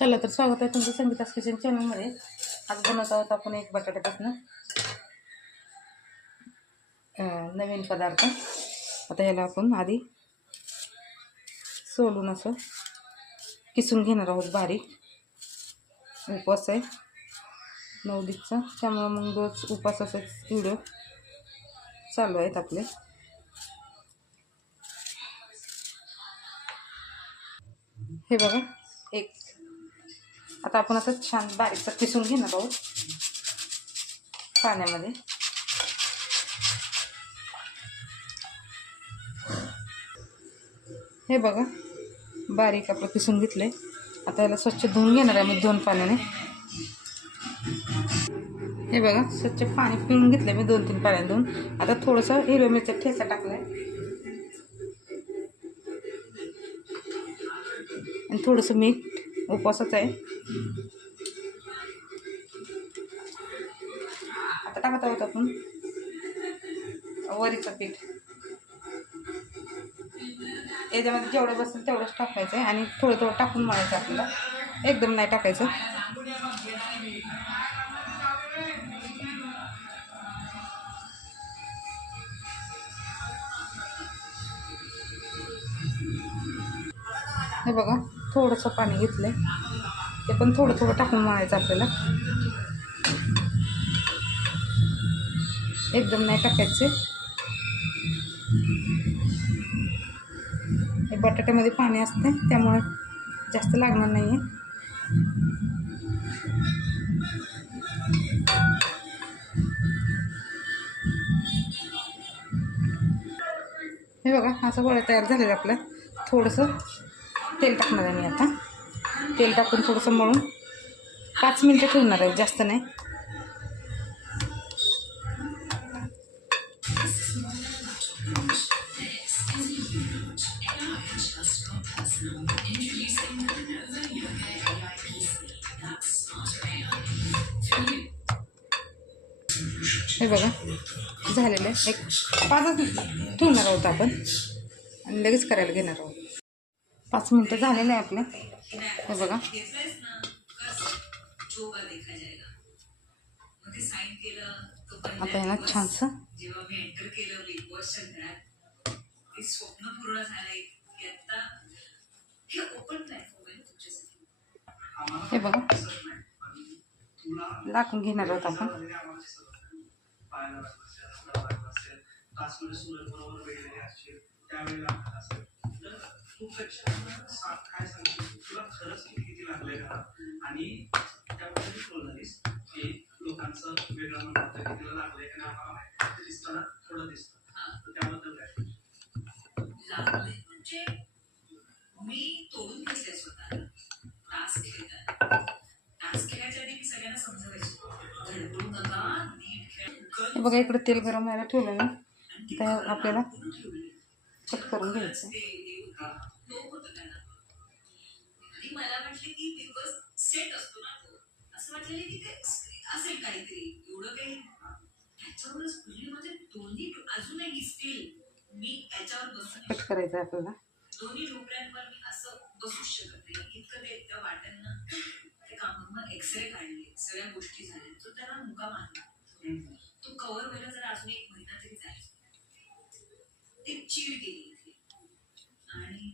चला तर स्वागत आहे तुमचं संगीतास किचन चॅनलमध्ये आज बनवत आहोत आपण एक बटाट्यापासून. नवीन पदार्थ. आता याला आपण आधी सोलून असं किसून घेणार आहोत बारीक. उपवास आहे. नवदीचा त्यामुळं मग रोज उपवासाचे व्हिडिओ चालू आहेत आपले. हे बघा एक आता आपण असं छान बारीकचा किसून घेणार आहोत. पाण्यामध्ये. हे बघा बारीक आपलं किसून आहे आता याला स्वच्छ धुवून घेणार आहे मी दोन पाण्याने. हे बघा स्वच्छ पाणी पिळून घेतलं मी दोन तीन पाण्याने धुवून. आता थोडंसं हिरव्या मिरच्या ठेचा टाकलाय. आणि थोडंसं मीठ उपवासाचं आहे. आता टाकत आहोत आपण वरीचं पीठ. याच्यामध्ये जेवढं बसेल तेवढंच टाकायचं आहे आणि थोडं थोडं टाकून मळायचं आपल्याला. एकदम नाही टाकायचं. हे बघा थोडंसं पाणी घेतलं आहे ते पण थोडं थोडं टाकून मळायचं आपल्याला. एकदम नाही टाकायचे. हे बटाट्यामध्ये पाणी असते त्यामुळे जास्त लागणार नाही आहे हे बघा असं गोळा तयार झालेलं आपलं. थोडंसं तेल टाकणार आहे मी आता. तेल टाकून थोडंसं मळून पाच मिनटं ठेवणार आहे जास्त नाही. हे बघा झालेलं आहे. एक पाचच ठेवणार आहोत आपण आणि लगेच करायला घेणार आहोत. पाच मिनटं झालेलं आहे आपलं. हे बघा. आता याला छानसं. जेव्हा मी एंटर केलं बिग बॉसच्या घरात ते स्वप्न पूर्ण झालंय की आता हे ओपन प्लॅटफॉर्म आहे तुमच्यासाठी. हे बघा. लाकून घेणार आहोत आपण. आणि त्याबद्दल कळून झालीस की लोकांचं वेगळं म्हणतात की तिला लागलंय आणि आम्हाला माहिती दिसताना थोडं दिसतं. तर त्याबद्दल काय? लागले म्हणजे मी तोडून घेतले स्वतःला. तास खेळतात तास खेळायच्या आधी मी सगळ्यांना समजवायची. धडपडू नका नीट खेळ. हे बघा इकडे तेल गरम व्हायला ठेवलं मी तर आपल्याला कट करून घ्यायचं. ते मला वाटलं की बॉस सेट असतो ना तो. असं वाटलेलं की ते असेल काहीतरी. एवढं काही त्याच्यावरच पहिले माझे दोन्ही अजूनही स्टील मी याच्यावर बसून कट करायचं आपल्याला? दोन्ही ढोकळ्यांवर मी असं बसू शकत नाही. इतकं ते त्या वाट्यांना ते काम मग एक्सरे काढले. सगळ्या गोष्टी झाल्या. तो त्याला मुका मारला. तो कव्हर व्हायला जर अजून एक महिना तरी जाईल. ते चीड गेली.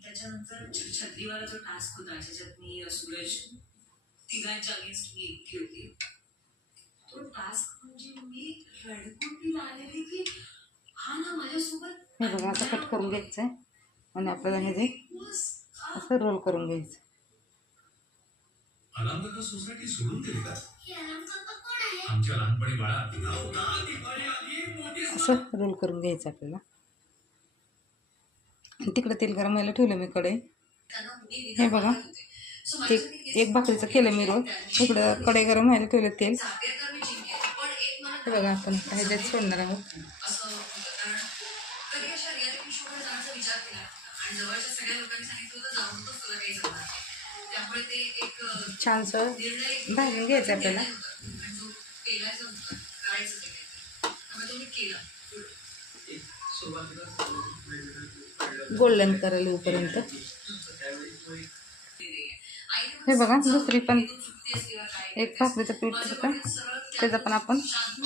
त्याच्यानंतर छत्रीवाला जो टास्क होता ज्याच्यात मी सूरज तिघांच्या अगेन्स्ट मी एकटी होती. तो टास्क म्हणजे मी रडकुंडीला आलेली की हा ना माझ्यासोबत हे बघा असं कट करून घ्यायचं आहे आणि आपल्याला हे जे असं रोल करून घ्यायचं आरामदायक सोसायटी सोडून दिली का? आमच्या लहानपणी बाळा असं रोल करून घ्यायचं आपल्याला. तिकडं तेल गरम व्हायला ठेवलं मी कडे हे बघा. ते एक भाकरीचं केलं मी रोल इकडं कडे गरम व्हायला ठेवलं तेल. हे बघा आपण आता ह्याच्यात सोडणार आहोत. असं भाजून घ्यायचं आपल्याला. गोल्डन करेल येऊपर्यंत तो। हे बघा दुसरी पण एक भाकरीचं पीठ होतं. त्याचं पण आपण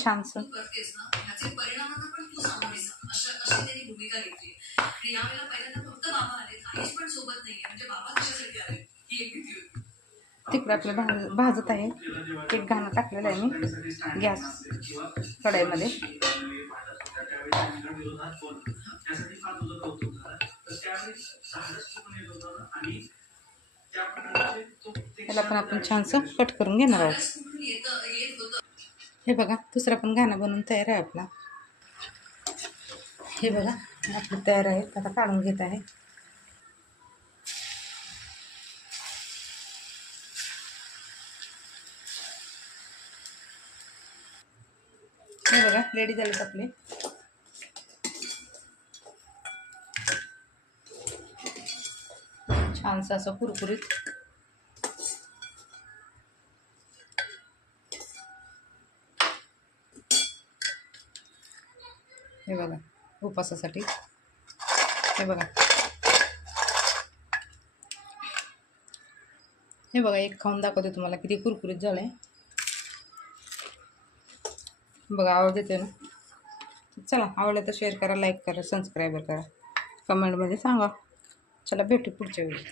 छानसं तिकडे आपलं भाज, भाजत आहे. एक घाणं टाकलेलं आहे मी गॅस कढाईमध्ये. त्याला पण आपण छानसं कट करून घेणार आहोत. हे बघा दुसरा पण गाणं बनवून तयार आहे आपला. हे बघा आपलं तयार आहे. आता काढून घेत आहे. हे बघा रेडी झालेत आपले. छानसं असं कुरकुरीत. हे बघा उपासासाठी. हे बघा. हे बघा एक खाऊन दाखवते तुम्हाला किती कुरकुरीत झालं आहे बघा आवाज येते ना? चला आवडलं तर शेअर करा लाईक करा सबस्क्राईबर करा. कमेंटमध्ये सांगा. चला भेटू पुढच्या वेळी.